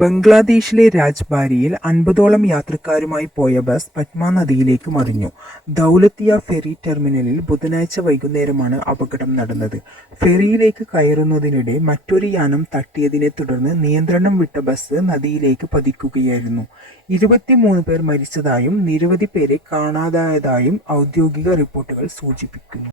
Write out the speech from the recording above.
ബംഗ്ലാദേശിലെ രാജ്ബാരിയിൽ 50ഓളം യാത്രക്കാരുമായി പോയ ബസ് പദ്മ നദിയിലേക്ക് മറിഞ്ഞു. ദൗലത്തിയ ഫെറി ടെർമിനലിൽ ബുധനാഴ്ച വൈകുന്നേരമാണ് അപകടം നടന്നത്. ഫെറിയിലേക്ക് കയറുന്നതിനിടെ മറ്റൊരു യാനം തട്ടിയതിനെ തുടർന്ന് നിയന്ത്രണം വിട്ട ബസ് നദിയിലേക്ക് പതിക്കുകയായിരുന്നു. 23 പേർ മരിച്ചതായും നിരവധി പേരെ കാണാതായതായും ഔദ്യോഗിക റിപ്പോർട്ടുകൾ സൂചിപ്പിക്കുന്നു.